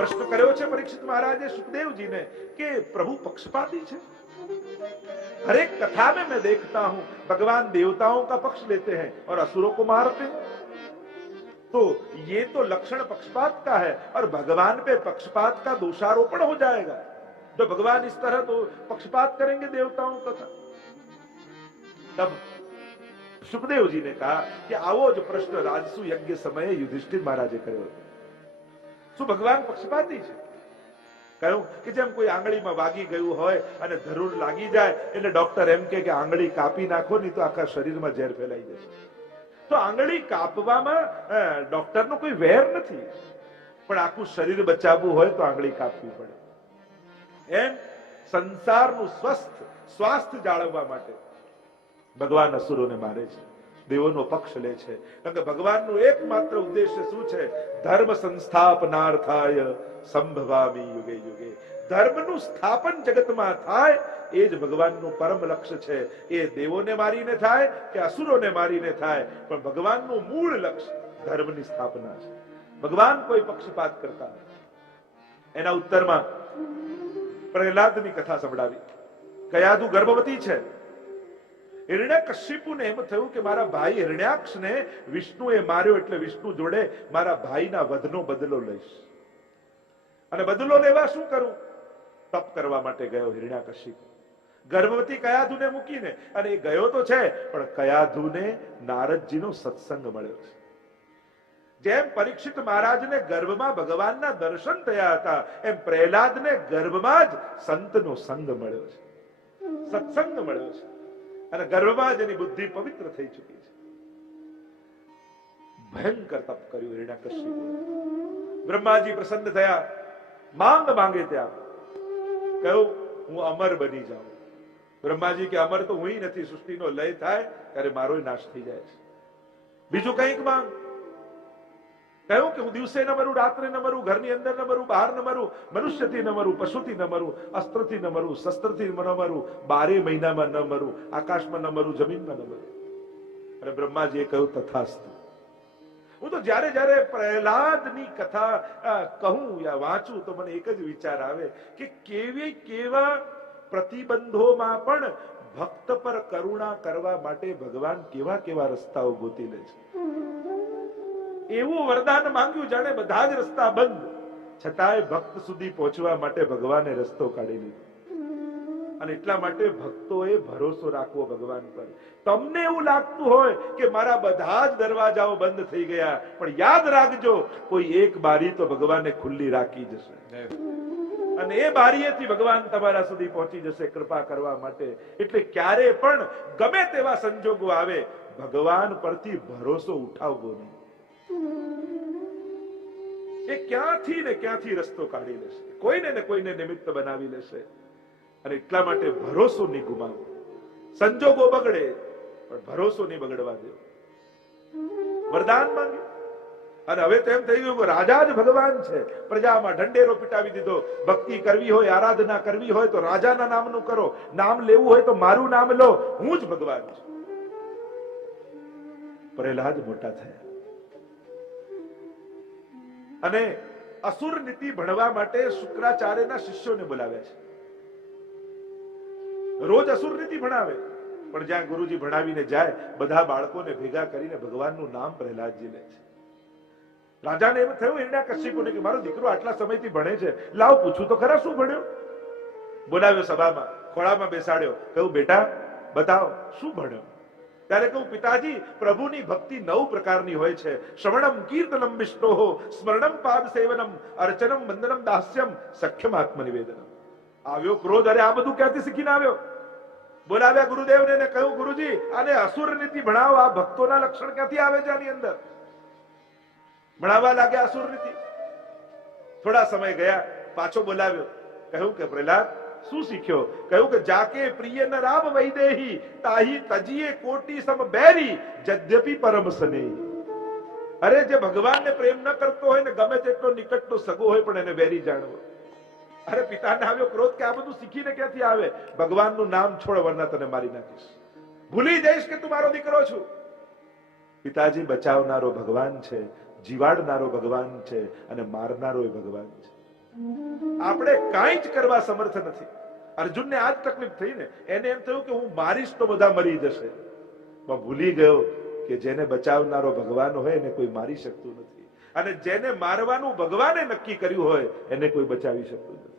પ્રશ્ન કર્યો છે પરીક્ષિત મહારાજે સુખદેવજીને કે प्रभु पक्षपाती છે। हर एक कथा में मैं देखता हूं भगवान देवताओं का पक्ष लेते हैं और असुरों को मारते हैं, तो ये तो लक्षण पक्षपात का है और भगवान पे पक्षपात का दोषारोपण हो जाएगा। तो भगवान इस तरह तो पक्षपात करेंगे देवताओं का। तब सुखदेव जी ने कहा कि आवो जो प्रश्न राजसु यज्ञ समय युधिष्ठिर महाराजे કર્યો શું ભગવાન પક્ષપાતી છે? કહ્યું કે જેમ કોઈ આંગળીમાં વાગી ગયું હોય અને ધરુર લાગી જાય એટલે ડોક્ટર એમ કે આંગળી કાપી નાખો નહીં તો આખા શરીરમાં ઝેર ફેલાઈ જશે। તો આંગળી કાપવામાં ડોક્ટરનો કોઈ વેર નથી, પણ આખું શરીર બચાવવું હોય તો આંગળી કાપવી પડે। એમ સંસારનું સ્વાસ્થ્ય જાળવવા માટે ભગવાન અસુરોને મારે છે, દેવોનો પક્ષ લે છે। કારણ કે ભગવાનનો એકમાત્ર ઉદ્દેશ્ય શું છે? ધર્મ સંસ્થાપનાર્થાય સંભવામી યુગે યુગે। ધર્મનું સ્થાપન જગતમાં થાય એ જ ભગવાનનું પરમ લક્ષ્ય છે। એ દેવોને મારીને થાય કે અસુરોને મારીને થાય, પણ ભગવાનનું મૂળ લક્ષ્ય ધર્મની સ્થાપના છે। ભગવાન કોઈ પક્ષપાત કરતા નથી। એના ઉત્તરમાં પ્રહલાદની કથા સંભળાવી। કયાદુ ગર્ભવતી છે। હિરણ્યકશિપુને એમ થયું કે મારા ભાઈ હિરણ્યાક્ષને વિષ્ણુએ માર્યો એટલે વિષ્ણુ જોડે મારા ભાઈના વધનો બદલો લઈશ। અને બદલો લેવા શું કરું? તપ કરવા માટે ગયો હિરણ્યકશિપ, ગર્ભવતી કયાધુને મૂકીને। અને એ ગયો તો છે, પણ કયાધુને નારદજીનો સત્સંગ મળ્યો છે। જેમ પરીક્ષિત મહારાજને ગર્ભમાં ભગવાનના દર્શન થયા હતા, એમ પ્રહલાદને ગર્ભમાં જ સંતનો સંગ મળ્યો છે, સત્સંગ મળ્યો છે। અને ગર્ભમાં જ એની બુદ્ધિ પવિત્ર થઈ ચૂકી છે। ભયંકર તપ કર્યું હિરણ્યકશિપુએ। બ્રહ્માજી પ્રસન્ન થયા, માંગે ત્યાં કહ્યું હું અમર બની જાઉં। બ્રહ્માજી કે અમર તો હું નથી, સૃષ્ટિનો લય થાય ત્યારે મારો નાશ થઈ જાય છે, બીજું કંઈક માંગ। કહ્યું કે હું દિવસે ન મરું, રાત્રે ન મરું, ઘરની અંદર ન મરું, બહાર ન મરું, મનુષ્યથી ન મરું, પશુથી ન મરું, અસ્ત્રથી ન મરું, શસ્ત્રથી ન મરું, 12 મહિનામાં ન મરું, આકાશમાં ન મરું, જમીનમાં ન મરું। અને બ્રહ્માજીએ કહ્યું તથાસ્તુ। હું તો જ્યારે જ્યારે પ્રહલાદની કથા કહું યા વાંચું તો મને એક જ વિચાર આવે કે કેવા પ્રતિબંધોમાં પણ ભક્ત પર કરુણા કરવા માટે ભગવાન કેવા રસ્તાઓ ગોતી લે છે। એવું વરદાન માંગ્યું જાણે બધા જ રસ્તા બંધ, છતાંય ભક્ત સુધી પહોંચવા માટે ભગવાને રસ્તો કાઢી લીધો। અને એટલા માટે ભક્તોએ ભરોસો રાખવો ભગવાન પર। તમને એવું લાગતું હોય કે મારા બધા જ દરવાજાઓ બંધ થઈ ગયા, પણ યાદ રાખજો કોઈ એક બારી તો ભગવાને ખુલ્લી રાખી જશે, અને એ બારીએથી ભગવાન તમારા સુધી પહોંચી જશે કૃપા કરવા માટે। એટલે ક્યારે પણ ગમે તેવા સંજોગો આવે ભગવાન પરથી ભરોસો ઉઠાવવો નહીં। એ ક્યાંથી ને ક્યાંથી રસ્તો કાઢી લેશે, કોઈને ને કોઈને નિમિત્ત બનાવી લેશે। અને એટલા માટે ભરોસો નહીં ગુમાવો। સંજોગો બગડે પણ ભરોસો નહીં બગડવા દો। વરદાન માંગ્યું અને હવે તો એમ થઈ ગયું કે રાજા જ ભગવાન છે। પ્રજામાં ઢંઢેરો પીટાવી દીધો। ભક્તિ કરવી હોય, આરાધના કરવી હોય તો રાજાના નામનું કરો, નામ લેવું હોય તો મારું નામ લો, હું જ ભગવાન છું। પ્રહલાદ મોટા થયા અને અસુર નીતિ ભણવા માટે શુક્રાચાર્યના શિષ્યોને બોલાવ્યા છે। રોજ અસુર નીતિ ભણાવે, પણ જ્યાં ગુરુજી ભણાવીને જાય બધા બાળકોને ભેગા કરીને ભગવાનનું નામ પ્રહલાદજી લે છે। રાજાને એમ થયું હિરણ્યકશિપુને કે મારો દીકરો આટલા સમયથી ભણે છે, લાવ પૂછું તો ખરા શું ભણ્યો। બોલાવ્યો સભામાં, ખોળામાં બેસાડ્યો, કહ્યું બેટા બતાવો શું ભણ્યો। ત્યારે કહું પિતાજી પ્રભુની ભક્તિ 9 પ્રકારની હોય છે। શ્રવણમ કીર્તનમ વિષ્ણોઃ, સ્મરણમ પાદ સેવનમ, અર્ચનમ વંદનમ દાસ્યમ, સખ્યમ આત્મનિવેદનમ। આવ્યો ક્રોધ, અરે આ બધું ક્યાંથી શીખીને આવ્યો। બોલાવ્યા ગુરુદેવને ને કહ્યું ગુરુજી આને અસુર નીતિ ભણાવો, આ ભક્તોના લક્ષણ ક્યાંથી આવે છે આની અંદર। ભણાવવા લાગ્યા અસુર નીતિ। થોડા સમય ગયા, પાછો બોલાવ્યો, કહ્યું કે પ્રહલાદ શું શીખ્યો। કહ્યું કે જાકે પ્રિય ન રામ વૈદેહી, તાહી તજીએ કોટી સમ બેરી, જદ્યપી પરમ સ્નેહી। અરે જે ભગવાનને પ્રેમ ન કરતો હોય ને ગમે તેટલો નિકટનો સગો હોય પણ એને વેરી જાણવો। અરે પિતાને આવ્યો ક્રોધ કે આ બધું શીખીને ક્યાંથી આવે। ભગવાનનું નામ છોડ વરના તને મારી નાખીશ, ભૂલી જઈશ કે તું મારો દીકરો છું। પિતાજી બચાવનારો ભગવાન છે, જીવાડનારો ભગવાન છે અને મારનારો ભગવાન છે। આપણે કાંઈ જ કરવા સમર્થ નથી. અર્જુનને આ જ તકલીફ થઈ ને, એને એમ થયું કે હું મારીશ તો બધા મરી જશે, પણ ભૂલી ગયો કે જેને બચાવનારો ભગવાન હોય એને કોઈ મારી શકતું નથી, અને જેને મારવાનું ભગવાને નક્કી કર્યું હોય એને કોઈ બચાવી શકતું નથી.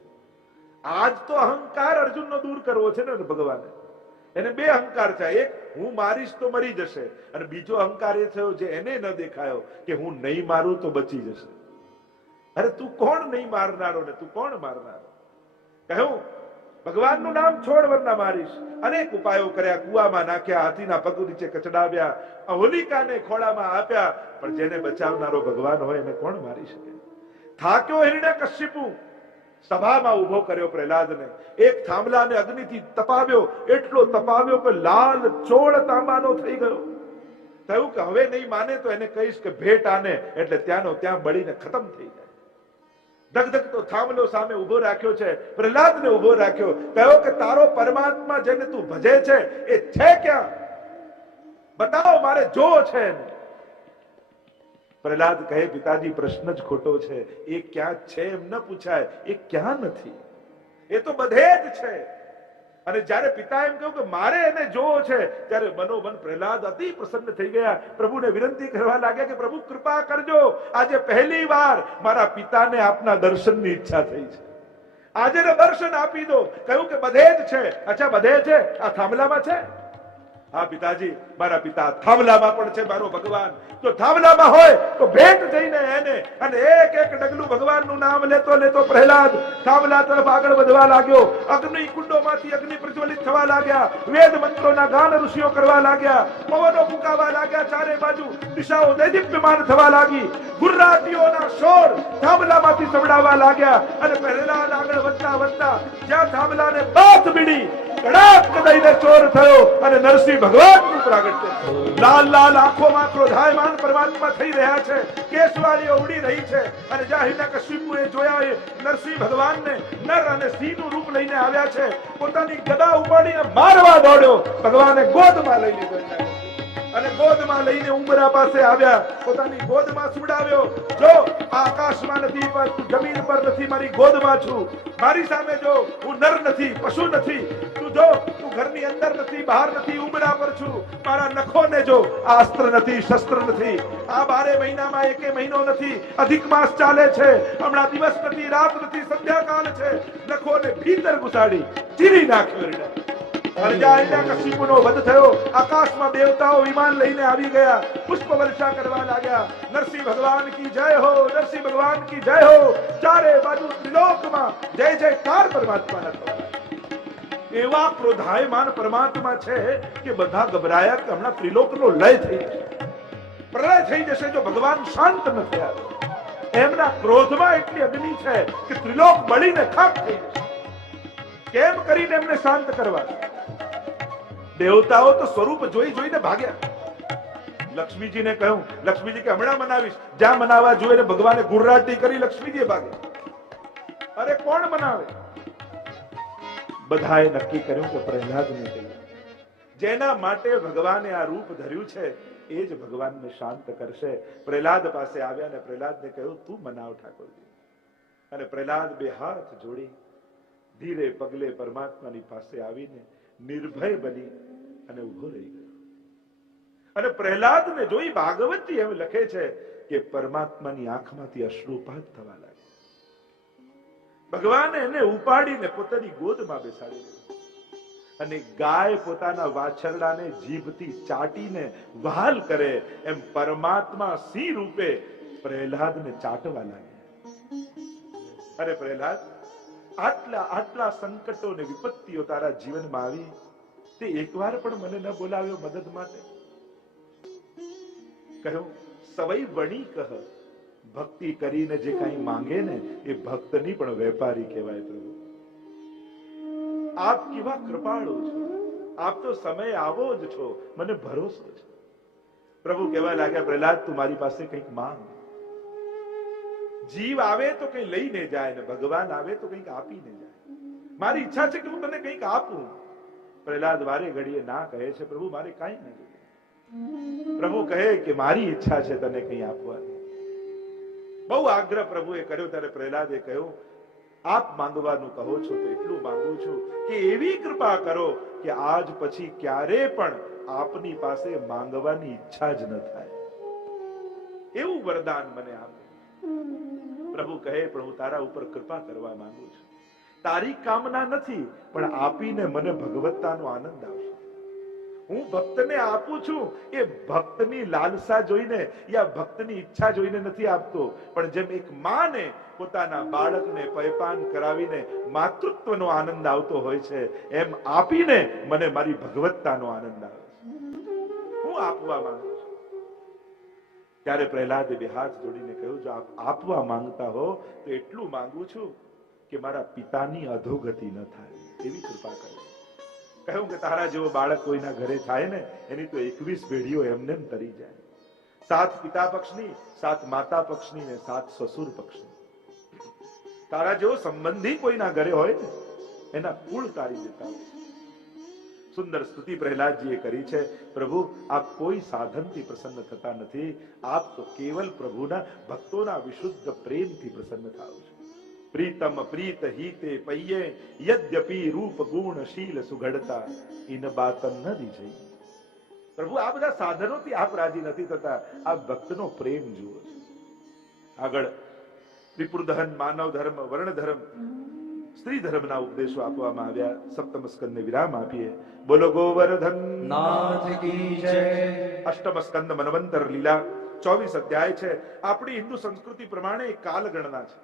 આજ તો અહંકાર અર્જુનનો દૂર કરવો છે ને ભગવાને. એને બે અહંકાર છે, એક હું મારીશ તો મરી જશે, અને બીજો અહંકાર એ થયો જે એને ન દેખાયો કે હું નહીં મારું તો બચી જશે. અરે તું કોણ નહીં મારનારો ને તું કોણ મારનારો? કહ્યું ભગવાનનું નામ છોડ વરના મારીશ. અનેક ઉપાયો કર્યા, કુવામાં નાખ્યા, હાથીના પગ નીચે કચડાવ્યા, હોલિકાને ખોળામાં આપ્યા, પણ જેને બચાવનારો ભગવાન હોય એને કોણ મારી શકે? થાક્યો હિરણ્યકશિપુ સભામાં ઉભો કર્યો પ્રહલાદને, એક થાંભલાને અગ્નિથી તપાવ્યો, એટલો તપાવ્યો કે લાલ ચોળ તાંબાનો થઈ ગયો. થયું કે હવે નહીં માને તો એને કહીશ કે ભેટ આને, એટલે ત્યાંનો ત્યાં બળીને ખતમ થઈ જાય. ધગધગતો થાંભલો સામે ઉભો રાખ્યો છે, પ્રહલાદને ઉભો રાખ્યો, કહ્યો કે તારો પરમાત્મા જેને તું ભજે છે એ છે ક્યાં? બતાવો, મારે જોવો છે. પ્રહલાદ કહે પિતાજી પ્રશ્ન જ ખોટો છે, એ ક્યાં છે એમ ન પૂછાય, એ ક્યાં નથી, એ તો બધે જ છે. અને જ્યારે પિતા એમ કહ્યું કે મારે એને જોવો છે, ત્યારે મનોમન પ્રહલાદ અતિ પ્રસન્ન થઈ ગયા. પ્રભુને વિનંતી કરવા લાગ્યા કે પ્રભુ કૃપા કરજો, આજે પહેલી વાર મારા પિતાને આપના દર્શનની ઈચ્છા થઈ છે, આજે દર્શન આપી દો. કહ્યું કે બધે જ છે. અચ્છા બધે છે, આ થાંભલામાં છે? હા પિતાજી, મારા પિતા થાંભલામાં પણ છે મારો ભગવાન. જો થાંભલામાં હોય તો ભેટ જઈને એને, અને એક એક ડગલું ભગવાનનું નામ લેતો લેતો પ્રહલાદ થાંભલા તરફ આગળ વધવા લાગ્યો. અગ્નિ કુંડોમાંથી અગ્નિ પ્રજ્વલિત થવા લાગ્યા, વેદ મંત્રોના ગાન ઋષિઓ કરવા લાગ્યા, પવનો ફૂંકાવા લાગ્યા, ચારે બાજુ દિશાઓ દૈદીપ્યમાન થવા લાગી, ગુર્રાટીઓના શોર થાંભલામાંથી સંભળાવા લાગ્યા. અને પ્રહલાદ આગળ વધતા વધતા જ્યાં થાંભલાને બાથ બીડી કડાક દઈને ચોર થયો, અને નરસિંહ ભગવાનનું પ્રાગટ્ય થયું. લાલ લાલ આંખોમાં ક્રોધાયમાન પરમાત્મા થઈ રહ્યા છે, કેસવાળીઓ ઉડી રહી છે. અને જ્યાં હિરણ્યકશિપુએ જોયા એ નરસિંહ ભગવાનને નર અને સિંહનું રૂપ લઈને આવ્યા છે, પોતાની ગદા ઉપાડીને મારવા દોડ્યો. ભગવાને ગોદમાં લઈ લીધો, અને ગોદમાં લઈને ઉંબરા પાસે આવ્યા, પોતાની ગોદમાં સુવડાવ્યો. જો આ આકાશમાં નથી, પણ જમીન પર નથી, મારી ગોદમાં છું. મારી સામે જો, હું નર નથી, પશુ નથી. તું જો, તું ઘરની અંદર નથી, બહાર નથી, ઉંબરા પર છું. મારા નખોને જો, આ અસ્ત્ર નથી, શસ્ત્ર નથી. આ 12 મહિનામાં એકે મહિનો નથી, અધિક માસ ચાલે છે. હમણાં દિવસ નથી, રાત નથી, સંધ્યાકાળ છે. નખોને ભીતર ઘુસાડી ચીરી નાખ્યો. અને જ્યાં હિરણ્યકશિપુનો વધ થયો, આકાશમાં દેવતાઓ વિમાન લઈને આવી ગયા, પુષ્પ વર્ષા કરવા લાગ્યા. નરસિંહ ભગવાન કી જય હો, નરસિંહ ભગવાન કી જય હો. ચારે બાજુ ત્રિલોકમાં જય જયકાર પરમાત્માના થવા લાગ્યા. એવા ક્રોધાયમાન પરમાત્મા છે કે બધા ગભરાયા કે હમણાં ત્રિલોકનો લય થઈ જશે, પ્રલય થઈ જશે જો ભગવાન શાંત ન થયા. એમના ક્રોધમાં એટલી અગ્નિ છે કે ત્રિલોક બળીને ખાક થઈ જશે. કેમ કરીને એમને શાંત કરવા? દેવતાઓ તો સ્વરૂપ જોઈ જોઈને ભાગ્યા. લક્ષ્મીજીને કહ્યું, લક્ષ્મીજી કે હમણાં મનાવીશ. જ્યાં મનાવવા જોઈએ ને ભગવાને ગુર્રાટી કરી, લક્ષ્મીજીએ ભાગ્યા. અરે કોણ મનાવે? બધાએ નક્કી કર્યું કે પ્રહલાદને કહીએ. જેના માટે ભગવાને આ રૂપ ધર્યું છે એ જ ભગવાનને શાંત કરશે. પ્રહલાદ પાસે આવ્યા અને પ્રહલાદને કહ્યું તું મનાવ ઠાકોરજી. અને પ્રહલાદ બે હાથ જોડી ધીરે પગલે પરમાત્માની પાસે આવીને નિર્ભય બની અને ઉભો રહી ગયો. અને પ્રહલાદને જોઈ ભાગવતજી એમ લખે છે કે પરમાત્માની આંખમાંથી અશ્રુપાત થવા લાગે. ભગવાને એને ઉપાડીને પોતાની ગોદમાં બેસાડી દીધો, અને ગાય પોતાના વાછરડાને જીભથી ચાટીને વહાલ કરે એમ પરમાત્મા સિંહ રૂપે પ્રહલાદને ચાટવા લાગ્યા. અરે પ્રહલાદ, આટલા સંકટો ને વિપત્તિઓ તારા જીવનમાં આવી, તે એકવાર પણ મને ન બોલાવ્યો મદદ માટે? કહ્યું સવઈ વણી કહ, ભક્તિ કરીને જે કઈ માંગે ને એ ભક્તની પણ વેપારી કહેવાય. પ્રભુ આપ કેવા કૃપાળુ છો, આપ તો સમય આવો જ છો, મને ભરોસો છે. પ્રભુ કહેવા લાગ્યા પ્રહલાદ તું મારી પાસે કંઈક માંગ. જીવ આવે તો કઈ લઈને જાય ને ભગવાન આવે તો કંઈક આપીને જાય. મારી ઈચ્છા છે કે હું તને કંઈક આપું. પ્રહલાદ વારે ઘડીએ ના કહે છે, પ્રભુ મારે કાંઈ ન જોઈએ. પ્રભુ કહે કે મારી ઈચ્છા છે તને કંઈ આપવાની. બહુ આગ્રહ પ્રભુએ કર્યો ત્યારે પ્રહલાદે કહ્યું આપ માંગવાનું કહો છો તો એટલું માંગુ છું કે એવી કૃપા કરો કે આજ પછી ક્યારે પણ આપની પાસે માંગવાની ઈચ્છા જ ન થાય, એવું વરદાન મને આપો. પ્રભુ કહે, પણ હું તારા ઉપર કૃપા કરવા માંગુ છું. તારી કામના નથી, પણ આપીને મને ભગવત્તાનો આનંદ આવશે. હું ભક્તને આપું છું એ ભક્તની લાલસા જોઈને યા ભક્તની ઈચ્છા જોઈને નથી આપતો, પણ જેમ એક માને પોતાના બાળકને પયપાન કરાવીને માતૃત્વનો આનંદ આવતો હોય છે, એમ આપીને મને મારી ભગવત્તાનો આનંદ આવે છે. હું આપવા માંગુ છું. ત્યારે પ્રહલાદે બે હાથ જોડીને કહ્યું, જો આપ આપવા માંગતા હો તો એટલું માંગુ છું કે મારા પિતાની અધોગતિ ન થાય, એવી કૃપા કરો. કહ્યું કે તારા જેવો બાળક કોઈના ઘરે થાય ને, એની તો 21 પેઢીઓ એમને એમ તરી જાય. 7 પિતા પક્ષની, 7 માતા પક્ષની ને 7 સસુર પક્ષની. તારા જેવો સંબંધી કોઈના ઘરે હોય ને, એના કુળ તારી દેતા હોય. સુંદર સ્તુતિ પ્રહલાદજીએ કરી છે. પ્રભુ, આપ કોઈ સાધનથી પ્રસન્ન થતા નથી, આપ તો કેવલ પ્રભુના ભક્તોના વિશુદ્ધ પ્રેમથી પ્રસન્ન થાઓ છો. પ્રીતમ પ્રીત હિતે પૈયે યદ્યપી રૂપ ગુણ શીલ સુઘડતા ઇન બાતન ન દીજઈ. પ્રભુ, આ બધા સાધનોથી આપ રાજી નથી થતા, આ ભક્તનો પ્રેમ જુઓ છો. આગળ ત્રિપુર દહન, માનવ ધર્મ, વર્ણ ધર્મ, સ્ત્રી ધર્મના ઉપદેશો આપવામાં આવ્યા. સપ્તમ સ્કંદને વિરામ આપીએ. બોલો ગોવર્ધન નાથ કી જય. અષ્ટમ સ્કંદ મન્વંતર લીલા, 24 અધ્યાય છે. આપણી હિન્દુ સંસ્કૃતિ પ્રમાણે કાલ ગણના છે.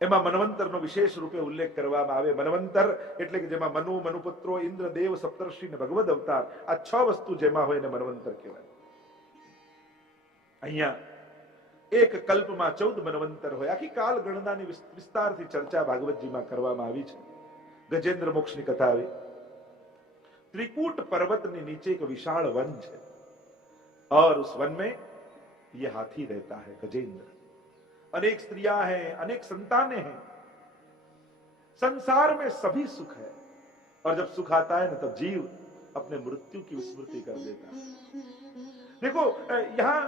એમાં મન્વંતરનો વિશેષ રૂપે ઉલ્લેખ કરવામાં આવે. મન્વંતર એટલે કે જેમાં મનુ, મનુપુત્રો, ઇન્દ્ર, દેવ, સપ્તર્ષિ ને ભગવદ અવતાર, આ 6 વસ્તુ જેમાં હોય એને મન્વંતર કહેવાય. અહીંયા એક કલ્પમાં 14 મન્વંતર હોય. આખી કાલ ગણનાની વિસ્તારથી ચર્ચા ભાગવતજીમાં કરવામાં આવી છે. ગજેન્દ્ર મોક્ષની કથા આવી. त्रिकूट पर्वत के नीचे एक विशाल वन है और उस वन में ये हाथी रहता है गजेंद्र. अनेक स्त्रियां हैं, अनेक संतानें हैं. संसार में सभी सुख है और जब सुख आता है ना, तब जीव अपने मृत्यु की विस्मृति कर देता है. देखो, यहां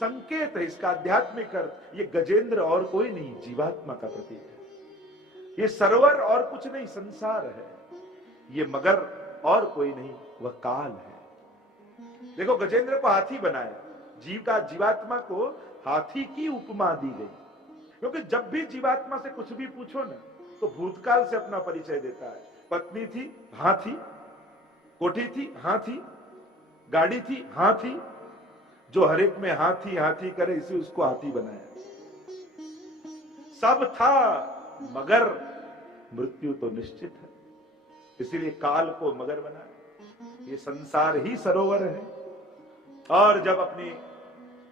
संकेत है इसका आध्यात्मिक अर्थ. ये गजेंद्र और कोई नहीं, जीवात्मा का प्रतीक है. ये सरोवर और कुछ नहीं, संसार है. ये मगर और कोई नहीं, वह काल है. देखो, गजेंद्र को हाथी बनाया, जीवात्मा को हाथी की उपमा दी गई. क्योंकि जब भी जीवात्मा से कुछ भी पूछो ना, तो भूतकाल से अपना परिचय देता है. पत्नी थी, हाथी. कोठी थी, हाथी. गाड़ी थी, हाथी. जो हरेक में हाथी हाथी करे, इसी उसको हाथी बनाया. सब था, मगर मृत्यु तो निश्चित है, इसीलिए काल को मगर बनाया. ये संसार ही सरोवर है. और जब अपनी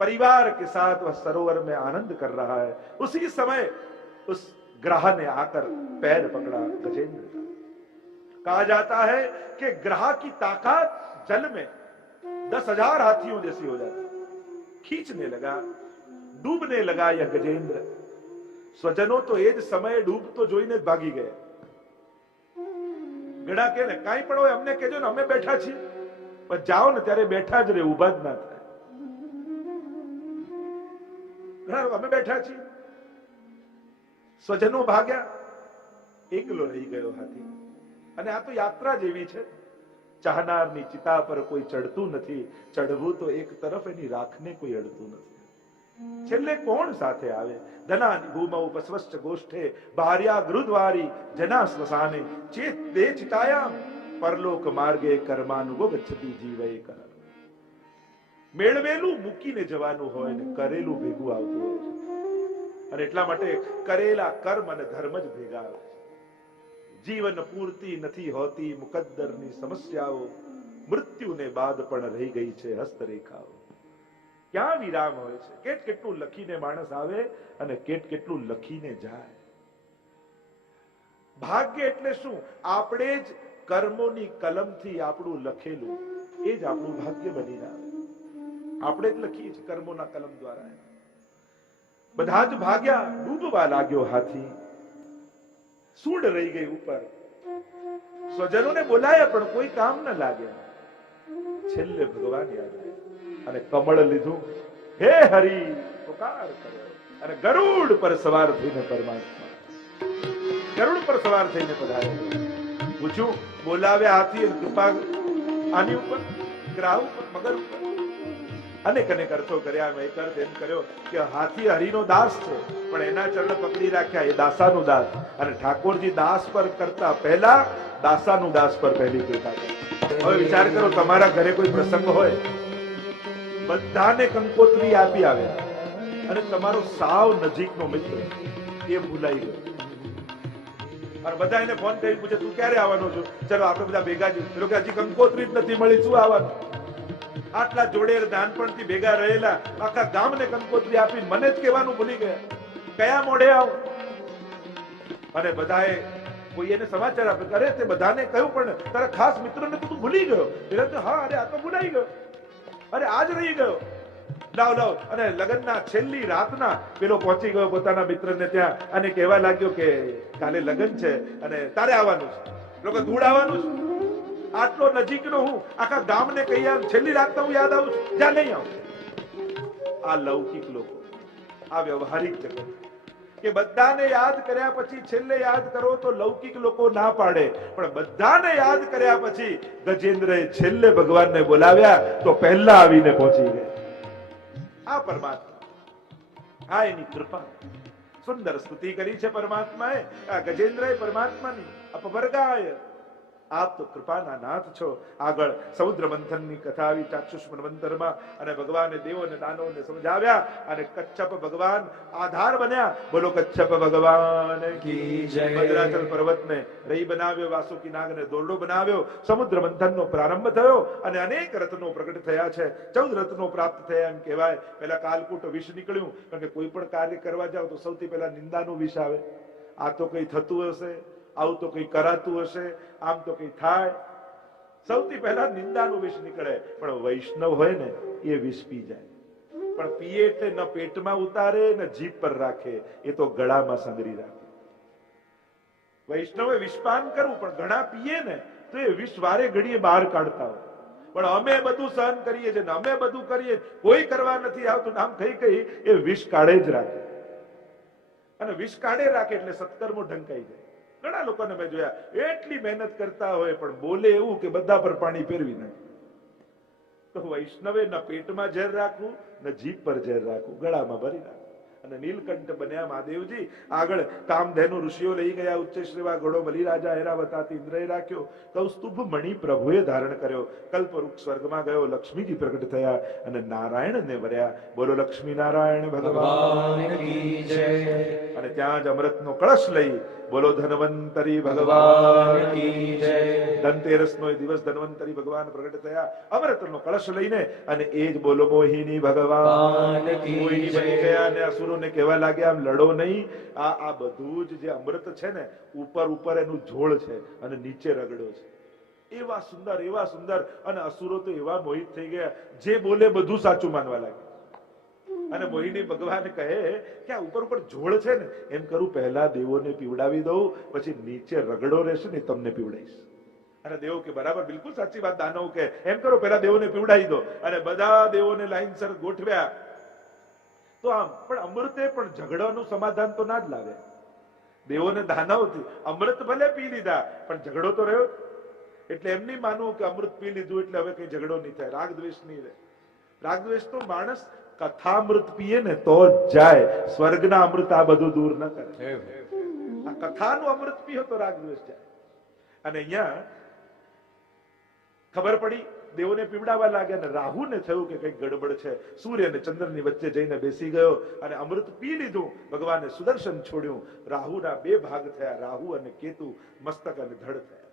परिवार के साथ वह सरोवर में आनंद कर रहा है, उसी समय उस ग्रह ने आकर पैर पकड़ा गजेंद्र का. कहा जाता है कि ग्रह की ताकत जल में 10,000 हाथियों जैसी हो जाती. खींचने लगा, डूबने लगा यह गजेंद्र. स्वजनों तो एज समय डूबतो જોઈને ભાગી ગયા. ગડા કે ને કાઈ પણ હોય અમને કહેજો ને, અમે બેઠા છીએ. પણ જાઓ ને ત્યારે બેઠા જ રહે, ઊભા જ ના થાય. અમે બેઠા છીએ. સ્વજનો ભાગ્યા, એકલો રહી ગયો હાથી. અને આ તો યાત્રા જેવી છે. ચાહનારની ચિતા પર કોઈ ચડતું નથી, ચડવું તો એક તરફ એની રાખને કોઈ અડતું નથી. છેલ્લે કોણ સાથે આવે? ધનાની ભૂમૌ પસ્વશ્ચ ગોષ્ઠે ભાર્યા ગૃદ્વારી जना સ્વસાને ચેત દે ચિતાયા પરલોક માર્ગે કર્માનુગો ગચ્છતિ જીવય કર. મેળવેલું મૂકીને જવાનું હોય ને કરેલું ભેગું આવતું હોય છે. અને એટલા માટે કરેલા કર્મ અને ધર્મ જ ભેગા આવે છે. જીવન પૂર્તિ નથી હોતી, મુકદ્દરની સમસ્યાઓ, મૃત્યુને બાદ પણ રહી ગઈ છે હસ્તરેખાઓ. ક્યાં વિરામ હોય છે? કેટલું લખીને માણસ આવે અને કેટલું લખીને જાય. ભાગ્ય એટલે શું? આપણે જ કર્મોની કલમથી આપણું લખેલું એ જ આપણું ભાગ્ય બની આવે. આપણે જ લખીએ છીએ કર્મોના કલમ દ્વારા. બધા જ ભાગ્યા, ડૂબવા લાગ્યો હાથી. सूड रही गई ऊपर. स्वजनों ने बोलाया पण कोई काम न लाग्या. छेल्ले भगवान याद आया અને કમળ લીધું. હે હરિ, પુકાર કર્યો. અને ગરુડ પર સવાર થઈને પરમાત્મા ગરુડ પર સવાર થઈને પધારે. પૂછ્યું, બોલાવ્યા હાથી, કૃપા આની ઉપર, ગ્રાહ ઉપર, મગર ઉપર. અનેક અનેક અર્થો કર્યા. મેં એક અર્થ એમ કર્યો કે હાથી હરિનો દાસ છે, પણ એના ચરણ પકડી રાખ્યા, એ દાસાનું દાસ. અને ઠાકોરજી દાસ પર કરતા પહેલા દાસાનું દાસ પર પહેલી કૃપા કરે. હવે વિચાર કરો, તમારા ઘરે કોઈ પ્રસંગ હોય, બધાને કંકોત્રી આપી આવે અને તમારો સાવ નજીકનો મિત્ર એ ભૂલાઈ ગયો અને બધા એને ફોન કરી પૂછે, તું ક્યારે આવવાનો છો? ચલો આપણે બધા ભેગા જ. પેલો કે હજી કંકોત્રી જ નથી મળી, શું આવવાનું? આટલા જોડે નાનપણથી ભેગા રહેલા, આખા ગામને કંકોત્રી આપી મને જ કહેવાનું ભૂલી ગયા, કયા મોઢે આવ? અને બધાએ કોઈ એને સમાચાર આપે, અરે તે બધાને કહ્યું પણ તારા ખાસ મિત્રને તું ભૂલી ગયો. એટલે હા, અરે આ તો ભૂલાઈ ગયો, અરે આજ રહી ગયો. લાવ લાવ. અને લગ્નના છેલ્લી રાતના પેલો પહોંચી ગયો પોતાના મિત્રને ત્યાં અને કહેવા લાગ્યો કે કાલે લગ્ન છે અને તારે આવવાનું છે. લોકો ધૂળ આવવાનું છે? આટલો નજીકનો હું આખા ગામને કહી છેલ્લી રાતના હું યાદ આવું છું, જ્યાં નહીં આવું. આ લૌકિક લોકો, આ વ્યવહારિક જગત કે બધાને યાદ કર્યા પછી છેલ્લે યાદ કરો તો લૌકિક લોકો ના પાડે, પણ બધાને યાદ કર્યા પછી ગજેન્દ્રએ છેલ્લે ભગવાનને બોલાવ્યા તો પહેલા આવીને પહોંચી ગયા. આ પરમાત્મા, આ એની કૃપા. સુંદર સ્તુતિ કરી છે પરમાત્માએ. આ ગજેન્દ્રએ પરમાત્માની અપવર્ગાય, આપ તો કૃપાના નાથ છો. આગળ સમુદ્ર મંથનની કથા આવી ચાક્ષુષ મન્વંતરમાં, અને ભગવાને દેવો અને દાનવોને સમજાવ્યા અને કચ્છપ ભગવાન આધાર બન્યા. બોલો કચ્છપ ભગવાન કી જય. ભદ્રાચલ પર્વતને રહી બનાવ્યો, વાસુકી નાગને દોરડો બનાવ્યો, સમુદ્ર મંથનનો પ્રારંભ થયો અને અનેક રત્નો પ્રગટ થયા છે. 14 રત્નો પ્રાપ્ત થયા એમ કહેવાય. પહેલા કાલકૂટ વિષ નીકળ્યું, કારણ કે કોઈ પણ કાર્ય કરવા જાવ તો સૌથી પહેલા નિંદાનું વિષ આવે. આ તો કઈ થતું હશે, આવું તો કઈ કરાતું હશે, આમ તો કઈ થાય. સૌથી પહેલા નિંદાનું વિષ નીકળે. પણ વૈષ્ણવ હોય ને એ વિષ પી જાય. પણ પીએ એટલે ન પેટમાં ઉતારે ન જીભ પર રાખે, એ તો ગળામાં સંગરી રાખે. વૈષ્ણવે વિષપાન કરવું, પણ ઘણા પીએ ને તો એ વિષ વારે ઘડીએ બહાર કાઢતા હોય. પણ અમે બધું સહન કરીએ છીએ ને અમે બધું કરીએ, કોઈ કરવા નથી આવતું, આમ કઈ કઈ એ વિષ કાઢે જ રાખે. અને વિષ કાઢે રાખે એટલે સત્કર્મો ઢંકાઈ જાય. ઘણા લોકોને મેં જોયા એટલી મહેનત કરતા હોય પણ બોલે એવું કે બધા પર પાણી ફેરવી નાખે. તો વૈષ્ણવે ન પેટમાં ઝેર રાખવું, ન જીભ પર ઝેર રાખવું, ગળામાં ભરી રાખવું. અને નીલકંઠ બન્યા મહાદેવજી. આગળ કામધેનુ ઋષિઓ લઈ ગયા, ઉચ્ચ શ્રેવા ઘોડો બલિરાજા ઐરાવતાથી ઇન્દ્રએ રાખ્યો, કૌસ્તુભ મણિ પ્રભુએ ધારણ કર્યો, કલ્પવૃક્ષ સ્વર્ગમાં ગયો, લક્ષ્મીજી પ્રગટ થયા અને નારાયણને વર્યા. બોલો લક્ષ્મી નારાયણ ભગવાન કી જય. અને ત્યાં જ અમૃતનો કળશ લઈ બોલો ધન્વંતરી ભગવાન કી જય. ધનતેરસનો એ દિવસ ધન્વંતરી ભગવાન પ્રગટ થયા અમૃતનો કળશ લઈને, અને એ જ બોલો મોહિની ભગવાન મોહિની બની ગયા. અને અસુરોને કહેવા લાગ્યા આમ લડો નહીં, આ બધું જ જે અમૃત છે ને ઉપર ઉપર એનું ઝોળ છે અને નીચે રગડો છે. એવા સુંદર, એવા સુંદર. અને અસુરો તો એવા મોહિત થઈ ગયા, જે બોલે બધું સાચું માનવા લાગ્યા. અને મોહિની ભગવાન કહે કે આ ઉપર ઉપર ઝોળ છે ને, એમ કરું પહેલા દેવોને પીવડાવી દઉં, પછી નીચે રગડો રહેશે ને તમને પીવડાવીશ. અને દેવો કે બરાબર, બિલકુલ સાચી વાત. દાનવ કે એમ કરો પહેલા દેવોને પીવડાવી દો. અને બધા દેવોને લાઈનસર ગોઠવ્યા. તો આમ પણ અમૃતે પણ ઝઘડાનું સમાધાન તો ના જ લાવે. દેવોને દાનવથી અમૃત ભલે પી લીધા પણ ઝઘડો તો રહ્યો. એટલે એમ નહીં માનવું કે અમૃત પી લીધું એટલે હવે કઈ ઝઘડો નહીં થાય, રાગ દ્વેષ નહીં રહે. રાગ દ્વેષ તો માણસ કથામૃત પીએ ને તો જ જાય, સ્વર્ગના અમૃત આ બધું દૂર ન કરે. આ કથાનું અમૃત પીઓ તો રાગ દ્વેષ જાય. અને અહીંયા ખબર પડી, દેવોને પીવડાવવા લાગ્યા ને રાહુને થયું કે કઈક ગડબડ છે. સૂર્ય અને ચંદ્રની વચ્ચે જઈને બેસી ગયો અને અમૃત પી લીધું. ભગવાને સુદર્શન છોડ્યું, રાહુના 2 ભાગ થયા, રાહુ અને કેતુ, મસ્તક અને ધડ થયા.